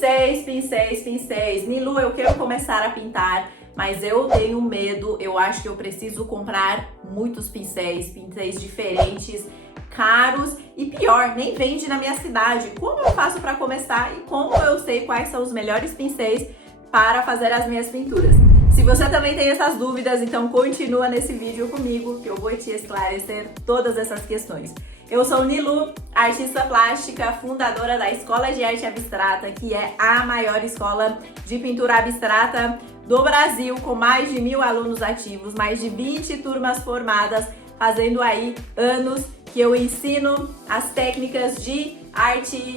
Pincéis, pincéis, pincéis. Nilu, eu quero começar a pintar, mas eu tenho medo. Eu acho que eu preciso comprar muitos pincéis diferentes, caros e pior, nem vende na minha cidade. Como eu faço para começar e como eu sei quais são os melhores pincéis para fazer as minhas pinturas? Se você também tem essas dúvidas, então continua nesse vídeo comigo que eu vou te esclarecer todas essas questões. Eu sou Nilu, artista plástica, fundadora da Escola de Arte Abstrata, que é a maior escola de pintura abstrata do Brasil, com mais de 1000 alunos ativos, mais de 20 turmas formadas, fazendo aí anos que eu ensino as técnicas de arte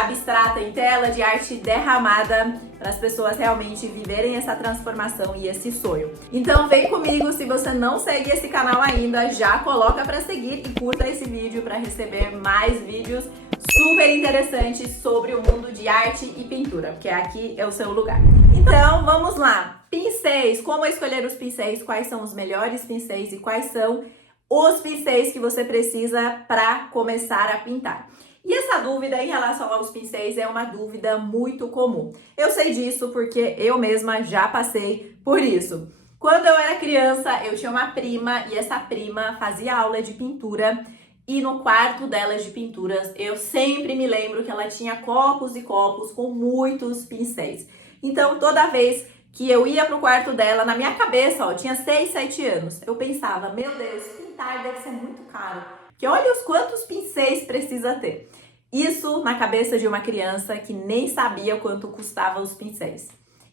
abstrata em tela, de arte derramada, para as pessoas realmente viverem essa transformação e esse sonho. Então vem comigo, se você não segue esse canal ainda, já coloca para seguir e curta esse vídeo para receber mais vídeos super interessantes sobre o mundo de arte e pintura, porque aqui é o seu lugar. Então vamos lá, pincéis, como escolher os pincéis, quais são os melhores pincéis e quais são os pincéis que você precisa para começar a pintar. E essa dúvida em relação aos pincéis é uma dúvida muito comum. Eu sei disso porque eu mesma já passei por isso. Quando eu era criança, eu tinha uma prima e essa prima fazia aula de pintura e no quarto dela de pinturas eu sempre me lembro que ela tinha copos e copos com muitos pincéis. Então toda vez que eu ia pro quarto dela, na minha cabeça, ó, eu tinha 6, 7 anos, eu pensava, meu Deus, pintar deve ser muito caro. Que olha os quantos pincéis precisa ter. Isso na cabeça de uma criança que nem sabia quanto custavam os pincéis.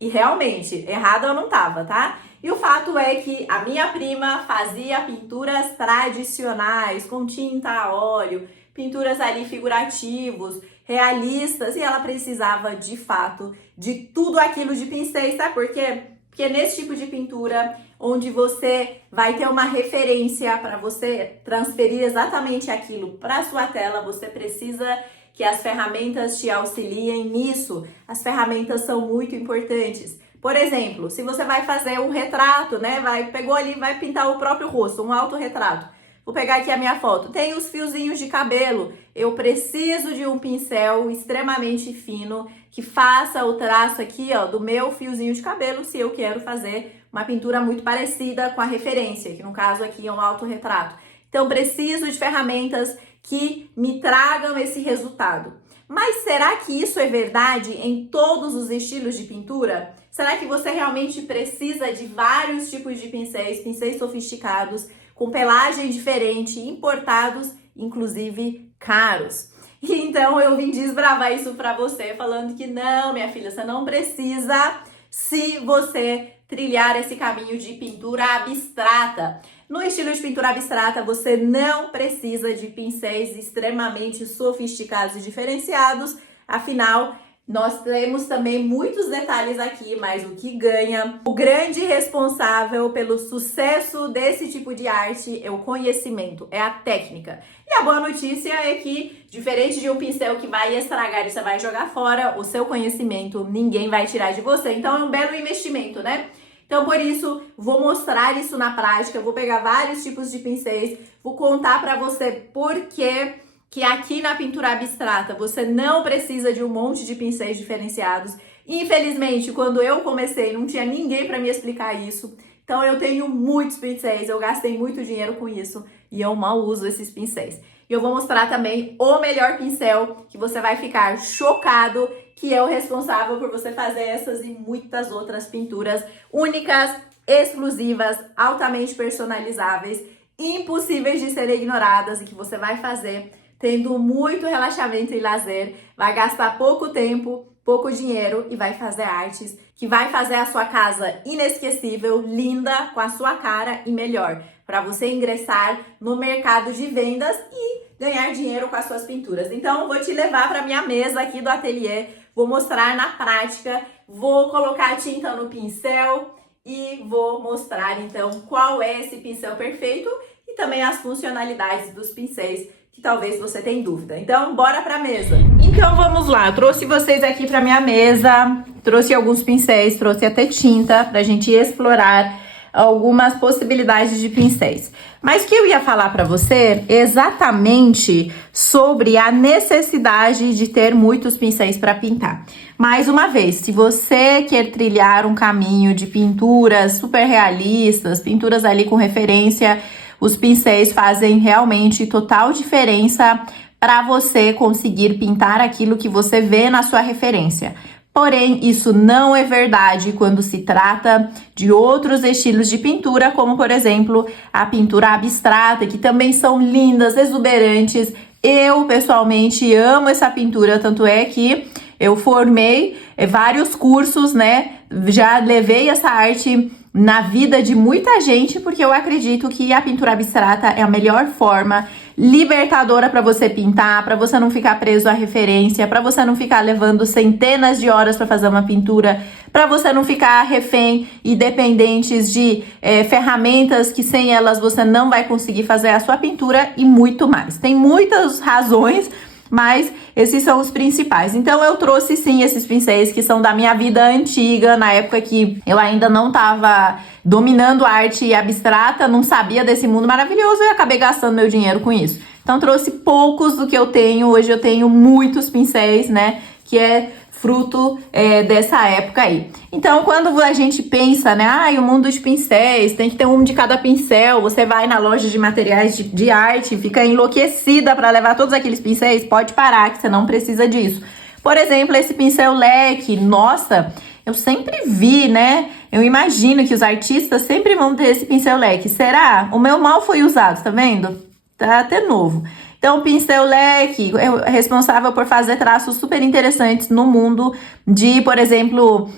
E realmente, errada eu não tava, tá? E o fato é que a minha prima fazia pinturas tradicionais, com tinta a óleo, pinturas ali figurativos, realistas, e ela precisava, de fato, de tudo aquilo de pincéis, sabe por quê? Porque nesse tipo de pintura, onde você vai ter uma referência para você transferir exatamente aquilo para sua tela, você precisa que as ferramentas te auxiliem nisso. As ferramentas são muito importantes. Por exemplo, se você vai fazer um retrato, né? Pegou ali, vai pintar o próprio rosto, um autorretrato. Vou pegar aqui a minha foto. Tem os fiozinhos de cabelo. Eu preciso de um pincel extremamente fino que faça o traço aqui, ó, do meu fiozinho de cabelo, se eu quero fazer uma pintura muito parecida com a referência, que no caso aqui é um autorretrato. Então, preciso de ferramentas que me tragam esse resultado. Mas será que isso é verdade em todos os estilos de pintura? Será que você realmente precisa de vários tipos de pincéis sofisticados, com pelagem diferente, importados, inclusive caros? E então eu vim desbravar isso pra você, falando que não, minha filha, você não precisa se você trilhar esse caminho de pintura abstrata. No estilo de pintura abstrata, você não precisa de pincéis extremamente sofisticados e diferenciados, afinal, nós temos também muitos detalhes aqui, mas o que ganha, o grande responsável pelo sucesso desse tipo de arte é o conhecimento, é a técnica. E a boa notícia é que, diferente de um pincel que vai estragar e você vai jogar fora, o seu conhecimento ninguém vai tirar de você. Então é um belo investimento, né? Então por isso, vou mostrar isso na prática, vou pegar vários tipos de pincéis, vou contar pra você por que aqui na pintura abstrata você não precisa de um monte de pincéis diferenciados. Infelizmente, quando eu comecei, não tinha ninguém para me explicar isso. Então eu tenho muitos pincéis, eu gastei muito dinheiro com isso e eu mal uso esses pincéis. E eu vou mostrar também o melhor pincel que você vai ficar chocado, que é o responsável por você fazer essas e muitas outras pinturas únicas, exclusivas, altamente personalizáveis, impossíveis de serem ignoradas e que você vai fazer tendo muito relaxamento e lazer, vai gastar pouco tempo, pouco dinheiro e vai fazer artes que vai fazer a sua casa inesquecível, linda, com a sua cara e melhor, para você ingressar no mercado de vendas e ganhar dinheiro com as suas pinturas. Então, vou te levar para minha mesa aqui do ateliê, vou mostrar na prática, vou colocar tinta no pincel e vou mostrar então qual é esse pincel perfeito e também as funcionalidades dos pincéis que talvez você tenha dúvida. Então, bora pra mesa. Então, vamos lá. Eu trouxe vocês aqui pra minha mesa, trouxe alguns pincéis, trouxe até tinta pra gente explorar algumas possibilidades de pincéis. Mas o que eu ia falar para você exatamente sobre a necessidade de ter muitos pincéis para pintar. Mais uma vez, se você quer trilhar um caminho de pinturas super realistas, pinturas ali com referência, os pincéis fazem realmente total diferença para você conseguir pintar aquilo que você vê na sua referência. Porém, isso não é verdade quando se trata de outros estilos de pintura, como por exemplo, a pintura abstrata, que também são lindas, exuberantes. Eu, pessoalmente, amo essa pintura, tanto é que eu formei vários cursos, né? Já levei essa arte na vida de muita gente, porque eu acredito que a pintura abstrata é a melhor forma libertadora para você pintar, para você não ficar preso à referência, para você não ficar levando centenas de horas para fazer uma pintura, para você não ficar refém e dependentes de ferramentas que sem elas você não vai conseguir fazer a sua pintura e muito mais. Tem muitas razões, mas esses são os principais. Então eu trouxe sim esses pincéis que são da minha vida antiga, na época que eu ainda não estava dominando a arte abstrata, não sabia desse mundo maravilhoso e acabei gastando meu dinheiro com isso. Então trouxe poucos do que eu tenho, hoje eu tenho muitos pincéis, né, que é fruto dessa época aí. Então, quando a gente pensa, né, o mundo de pincéis, tem que ter um de cada pincel, você vai na loja de materiais de arte, fica enlouquecida para levar todos aqueles pincéis, pode parar, que você não precisa disso. Por exemplo, esse pincel leque, nossa, eu sempre vi, né, eu imagino que os artistas sempre vão ter esse pincel leque. Será? O meu mal foi usado, tá vendo? Tá até novo. Então, o pincel leque é responsável por fazer traços super interessantes no mundo de, por exemplo,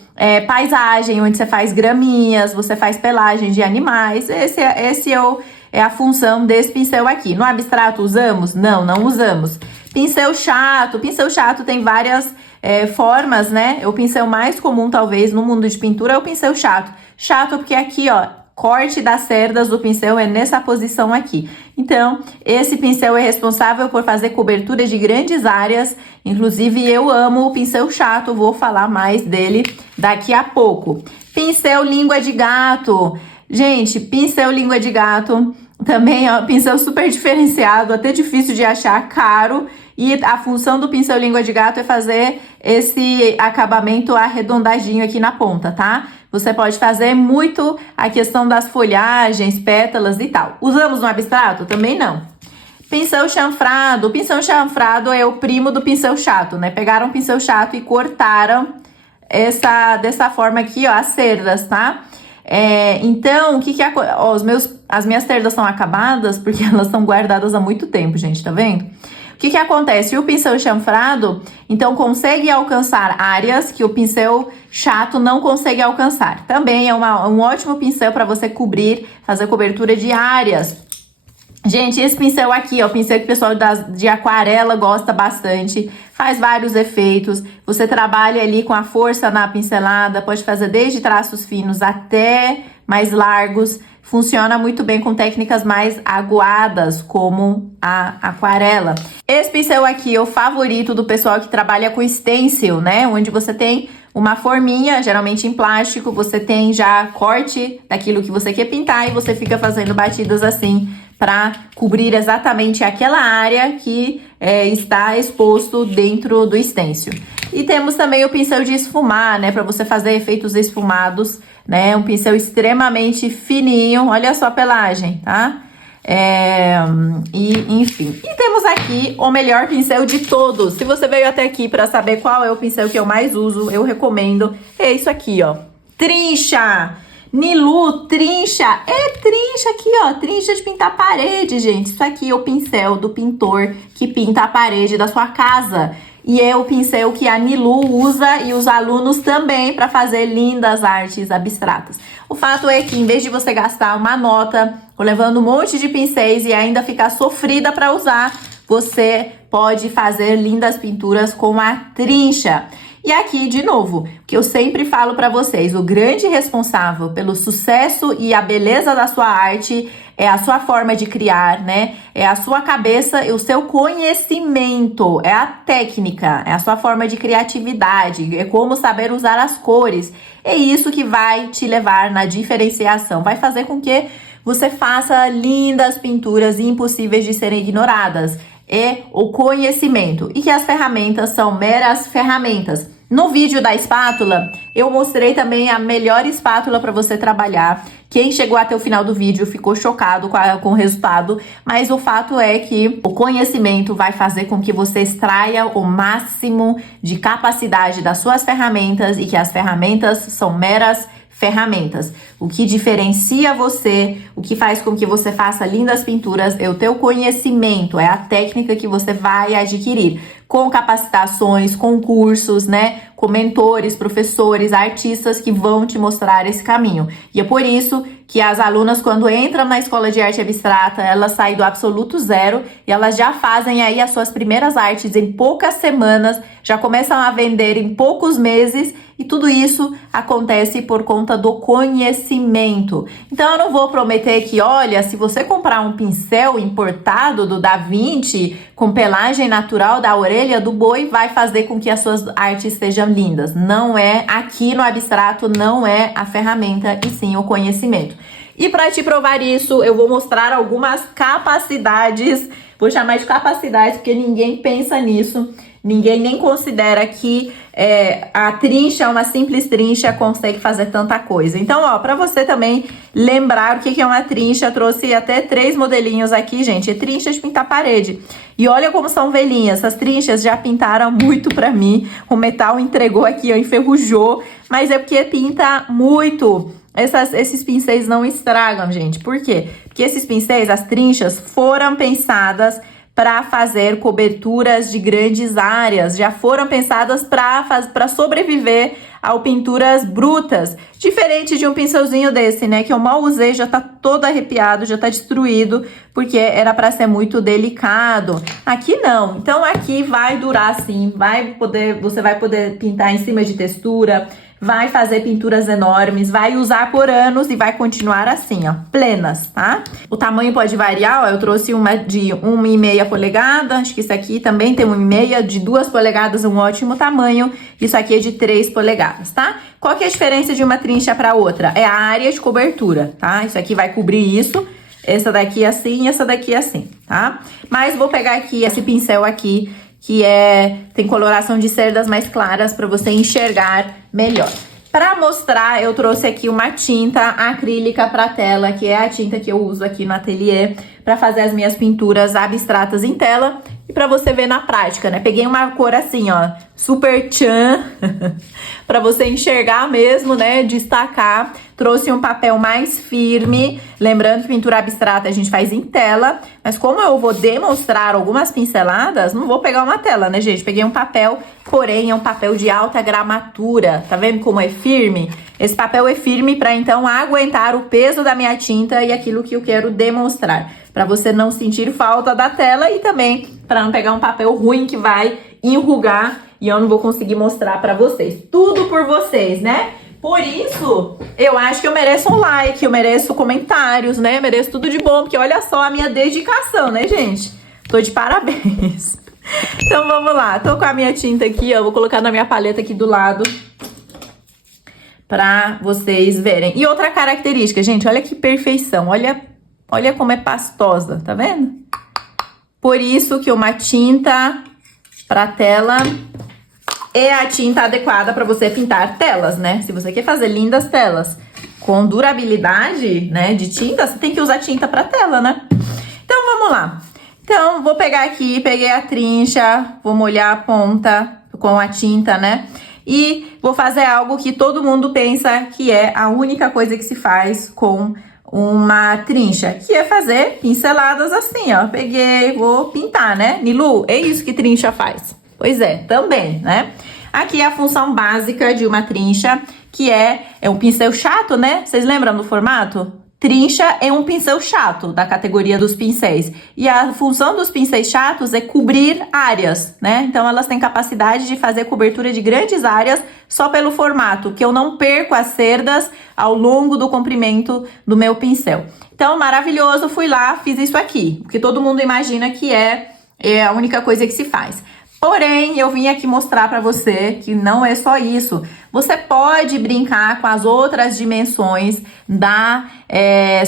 paisagem, onde você faz graminhas, você faz pelagem de animais. Esse é a função desse pincel aqui. No abstrato usamos? Não, não usamos. Pincel chato. Pincel chato tem várias formas, né? O pincel mais comum, talvez, no mundo de pintura é o pincel chato. Chato porque aqui, ó, corte das cerdas do pincel é nessa posição aqui. Então, esse pincel é responsável por fazer cobertura de grandes áreas. Inclusive, eu amo o pincel chato, vou falar mais dele daqui a pouco. Pincel língua de gato. Gente, pincel língua de gato também é um pincel super diferenciado, até difícil de achar, caro. E a função do pincel língua de gato é fazer esse acabamento arredondadinho aqui na ponta, tá? Você pode fazer muito a questão das folhagens, pétalas e tal. Usamos no abstrato? Também não. Pincel chanfrado. O pincel chanfrado é o primo do pincel chato, né? Pegaram o pincel chato e cortaram dessa forma aqui, ó, as cerdas, tá? Então, as minhas cerdas são acabadas porque elas são guardadas há muito tempo, gente, tá vendo? O que acontece? O pincel chanfrado, então, consegue alcançar áreas que o pincel chato não consegue alcançar. Também é um ótimo pincel para você fazer cobertura de áreas. Gente, esse pincel aqui, ó, o pincel que o pessoal de aquarela gosta bastante, faz vários efeitos. Você trabalha ali com a força na pincelada, pode fazer desde traços finos até mais largos. Funciona muito bem com técnicas mais aguadas, como a aquarela. Esse pincel aqui é o favorito do pessoal que trabalha com stencil, né? Onde você tem uma forminha, geralmente em plástico, você tem já corte daquilo que você quer pintar e você fica fazendo batidas assim para cobrir exatamente aquela área que está exposto dentro do stencil. E temos também o pincel de esfumar, né? Para você fazer efeitos esfumados, né? Um pincel extremamente fininho, olha só a pelagem, tá? Enfim. E temos aqui o melhor pincel de todos. Se você veio até aqui para saber qual é o pincel que eu mais uso, eu recomendo. É isso aqui, ó. Trincha! Nilu, trincha! Trincha aqui, ó. Trincha de pintar parede, gente. Isso aqui é o pincel do pintor que pinta a parede da sua casa. E é o pincel que a Nilu usa e os alunos também para fazer lindas artes abstratas. O fato é que em vez de você gastar uma nota levando um monte de pincéis e ainda ficar sofrida para usar, você pode fazer lindas pinturas com a trincha. E aqui, de novo, que eu sempre falo para vocês, o grande responsável pelo sucesso e a beleza da sua arte é a sua forma de criar, né? É a sua cabeça e o seu conhecimento, é a técnica, é a sua forma de criatividade, é como saber usar as cores. É isso que vai te levar na diferenciação, vai fazer com que você faça lindas pinturas impossíveis de serem ignoradas. É o conhecimento e que as ferramentas são meras ferramentas. No vídeo da espátula, eu mostrei também a melhor espátula para você trabalhar. Quem chegou até o final do vídeo ficou chocado com o resultado, mas o fato é que o conhecimento vai fazer com que você extraia o máximo de capacidade das suas ferramentas e que as ferramentas são meras ferramentas. O que diferencia você, o que faz com que você faça lindas pinturas é o teu conhecimento, é a técnica que você vai adquirir com capacitações, com cursos, né? Com mentores, professores, artistas que vão te mostrar esse caminho. E é por isso que as alunas, quando entram na escola de arte abstrata, elas saem do absoluto zero e elas já fazem aí as suas primeiras artes em poucas semanas, já começam a vender em poucos meses e tudo isso acontece por conta do conhecimento. Então eu não vou prometer que, olha, se você comprar um pincel importado do Da Vinci com pelagem natural da orelha do boi, vai fazer com que as suas artes sejam lindas. Não é, aqui no abstrato não é a ferramenta e sim o conhecimento. E para te provar isso, eu vou mostrar algumas capacidades, vou chamar de capacidades porque ninguém pensa nisso, ninguém nem considera que a trincha, uma simples trincha, consegue fazer tanta coisa. Então, ó, para você também lembrar o que é uma trincha, trouxe até 3 modelinhos aqui, gente. É trincha de pintar parede. E olha como são velhinhas. Essas trinchas já pintaram muito pra mim. O metal entregou aqui, ó, enferrujou. Mas é porque pinta muito. Esses pincéis não estragam, gente. Por quê? Porque esses pincéis, as trinchas, foram pensadas para fazer coberturas de grandes áreas, já foram pensadas para sobreviver a pinturas brutas, diferente de um pincelzinho desse, né, que eu mal usei, já tá todo arrepiado, já tá destruído, porque era para ser muito delicado. Aqui não, então aqui vai durar sim, você vai poder pintar em cima de textura, vai fazer pinturas enormes, vai usar por anos e vai continuar assim, ó, plenas, tá? O tamanho pode variar, ó, eu trouxe uma de 1,5 polegada, acho que isso aqui também tem 1,5, de 2 polegadas, um ótimo tamanho, isso aqui é de 3 polegadas, tá? Qual que é a diferença de uma trincha para outra? É a área de cobertura, tá? Isso aqui vai cobrir isso, essa daqui assim, essa daqui assim, tá? Mas vou pegar aqui esse pincel aqui, que tem coloração de cerdas mais claras para você enxergar melhor. Para mostrar, eu trouxe aqui uma tinta acrílica para tela, que é a tinta que eu uso aqui no ateliê para fazer as minhas pinturas abstratas em tela e para você ver na prática, né? Peguei uma cor assim, ó, super tchan, para você enxergar mesmo, né? Destacar. Trouxe um papel mais firme, lembrando que pintura abstrata a gente faz em tela, mas como eu vou demonstrar algumas pinceladas, não vou pegar uma tela, né, gente? Peguei um papel, porém é um papel de alta gramatura, tá vendo como é firme? Esse papel é firme para então aguentar o peso da minha tinta e aquilo que eu quero demonstrar, para você não sentir falta da tela e também para não pegar um papel ruim que vai enrugar e eu não vou conseguir mostrar para vocês. Tudo por vocês, né? Por isso, eu acho que eu mereço um like, eu mereço comentários, né? Eu mereço tudo de bom, porque olha só a minha dedicação, né, gente? Tô de parabéns. Então, vamos lá. Tô com a minha tinta aqui, ó. Vou colocar na minha paleta aqui do lado pra vocês verem. E outra característica, gente, olha que perfeição. Olha como é pastosa, tá vendo? Por isso que uma tinta pra tela é a tinta adequada para você pintar telas, né? Se você quer fazer lindas telas com durabilidade, né, de tinta, você tem que usar tinta para tela, né? Então, vamos lá. Então, vou pegar aqui, peguei a trincha, vou molhar a ponta com a tinta, né? E vou fazer algo que todo mundo pensa que é a única coisa que se faz com uma trincha, que é fazer pinceladas assim, ó. Peguei, vou pintar, né? Nilu, é isso que trincha faz. Pois é, também, né? Aqui é a função básica de uma trincha, que é um pincel chato, né? Vocês lembram do formato? trincha é um pincel chato, da categoria dos pincéis. E a função dos pincéis chatos é cobrir áreas, né? Então, elas têm capacidade de fazer cobertura de grandes áreas só pelo formato, que eu não perco as cerdas ao longo do comprimento do meu pincel. Então, maravilhoso, fui lá, fiz isso aqui, o que todo mundo imagina que é a única coisa que se faz. Porém, eu vim aqui mostrar para você que não é só isso. Você pode brincar com as outras dimensões da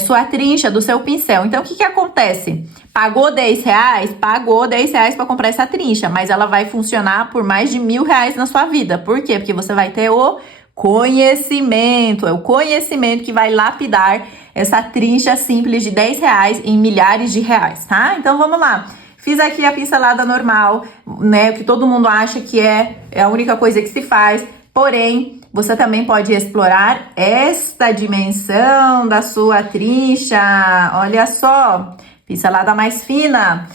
sua trincha, do seu pincel. Então, o que acontece? Pagou R$10? Pagou R$10 para comprar essa trincha, mas ela vai funcionar por mais de R$1.000 na sua vida. Por quê? Porque você vai ter o conhecimento. É o conhecimento que vai lapidar essa trincha simples de R$10 em milhares de reais, tá? Então, vamos lá. Fiz aqui a pincelada normal, né, que todo mundo acha que é a única coisa que se faz. Porém, você também pode explorar esta dimensão da sua trincha. Olha só, pincelada mais fina.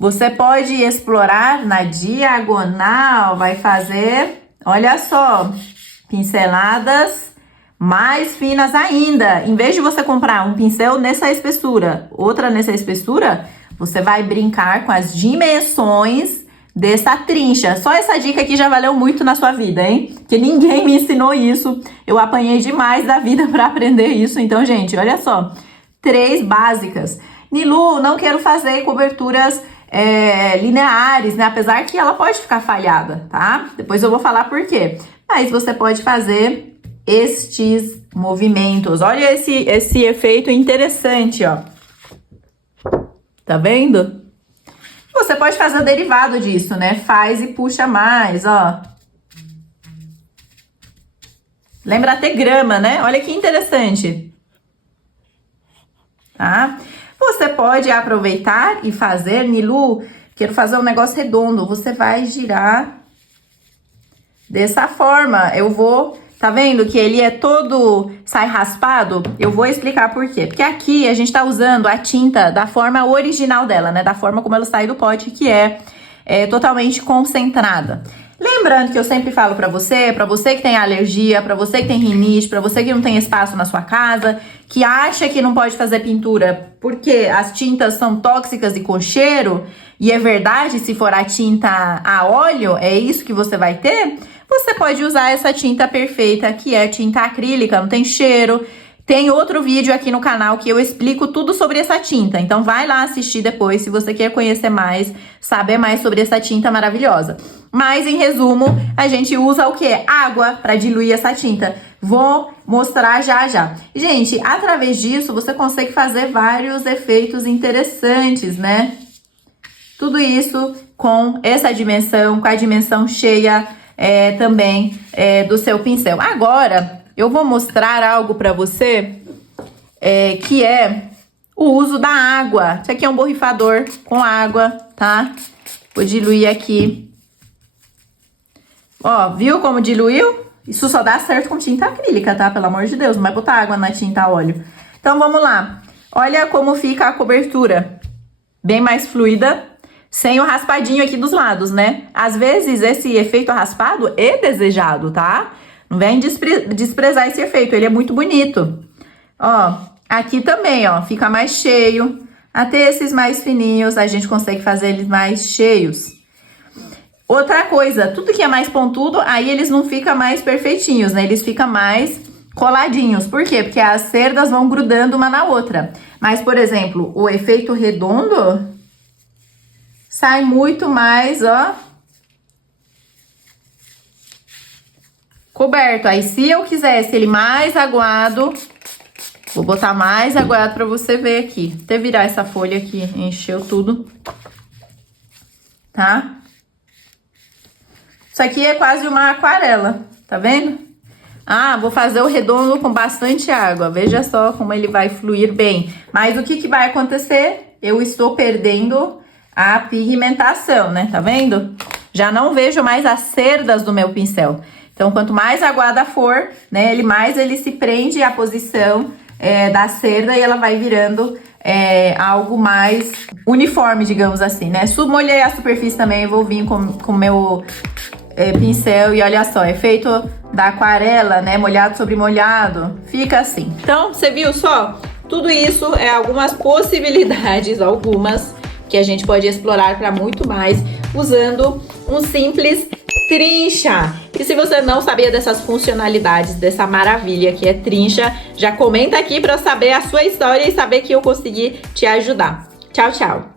Você pode explorar na diagonal, vai fazer, olha só, pinceladas mais finas ainda. Em vez de você comprar um pincel nessa espessura, outra nessa espessura, você vai brincar com as dimensões dessa trincha. Só essa dica aqui já valeu muito na sua vida, hein? Porque ninguém me ensinou isso. Eu apanhei demais da vida para aprender isso. Então, gente, olha só. 3 básicas. Nilu, não quero fazer coberturas lineares, né? Apesar que ela pode ficar falhada, tá? Depois eu vou falar por quê. Mas você pode fazer estes movimentos. Olha esse efeito interessante, ó. Tá vendo? Você pode fazer o derivado disso, né? Faz e puxa mais, ó. Lembra até grama, né? Olha que interessante. Tá? Você pode aproveitar e fazer, Nilu, quero fazer um negócio redondo. Você vai girar dessa forma. Eu vou... Tá vendo que ele é todo, sai raspado? Eu vou explicar por quê. Porque aqui a gente tá usando a tinta da forma original dela, né? Da forma como ela sai do pote, que é totalmente concentrada. Lembrando que eu sempre falo pra você que tem alergia, pra você que tem rinite, pra você que não tem espaço na sua casa, que acha que não pode fazer pintura porque as tintas são tóxicas e com cheiro, e é verdade, se for a tinta a óleo, é isso que você vai ter, você pode usar essa tinta perfeita, que é tinta acrílica, não tem cheiro. Tem outro vídeo aqui no canal que eu explico tudo sobre essa tinta. Então, vai lá assistir depois, se você quer conhecer mais, saber mais sobre essa tinta maravilhosa. Mas, em resumo, a gente usa o quê? Água para diluir essa tinta. Vou mostrar já já. Gente, através disso, você consegue fazer vários efeitos interessantes, né? Tudo isso com essa dimensão, com a dimensão cheia também do seu pincel. Agora, eu vou mostrar algo para você que é o uso da água. Isso aqui é um borrifador com água, tá? Vou diluir aqui. Ó, viu como diluiu? Isso só dá certo com tinta acrílica, tá? Pelo amor de Deus, não vai botar água na tinta a óleo. Então, vamos lá. Olha como fica a cobertura. Bem mais fluida. Sem o raspadinho aqui dos lados, né? Às vezes, esse efeito raspado é desejado, tá? Não vem desprezar esse efeito, ele é muito bonito. Ó, aqui também, ó, fica mais cheio. Até esses mais fininhos, a gente consegue fazer eles mais cheios. Outra coisa, tudo que é mais pontudo, aí eles não ficam mais perfeitinhos, né? Eles ficam mais coladinhos. Por quê? Porque as cerdas vão grudando uma na outra. Mas, por exemplo, o efeito redondo... sai muito mais, ó, coberto. Aí, se eu quisesse ele mais aguado, vou botar mais aguado pra você ver aqui. Até virar essa folha aqui, encheu tudo, tá? Isso aqui é quase uma aquarela, tá vendo? Ah, vou fazer o redondo com bastante água. Veja só como ele vai fluir bem. Mas o que vai acontecer? Eu estou perdendo a pigmentação, né? Tá vendo? Já não vejo mais as cerdas do meu pincel. Então, quanto mais aguada for, né? Mais ele se prende à posição da cerda e ela vai virando algo mais uniforme, digamos assim, né? Molhei a superfície também, vou vir com o meu pincel e olha só, efeito da aquarela, né? Molhado sobre molhado, fica assim. Então, você viu só? Tudo isso é algumas possibilidades, algumas que a gente pode explorar para muito mais usando um simples trincha. E se você não sabia dessas funcionalidades, dessa maravilha que é trincha, já comenta aqui para eu saber a sua história e saber que eu consegui te ajudar. Tchau, tchau!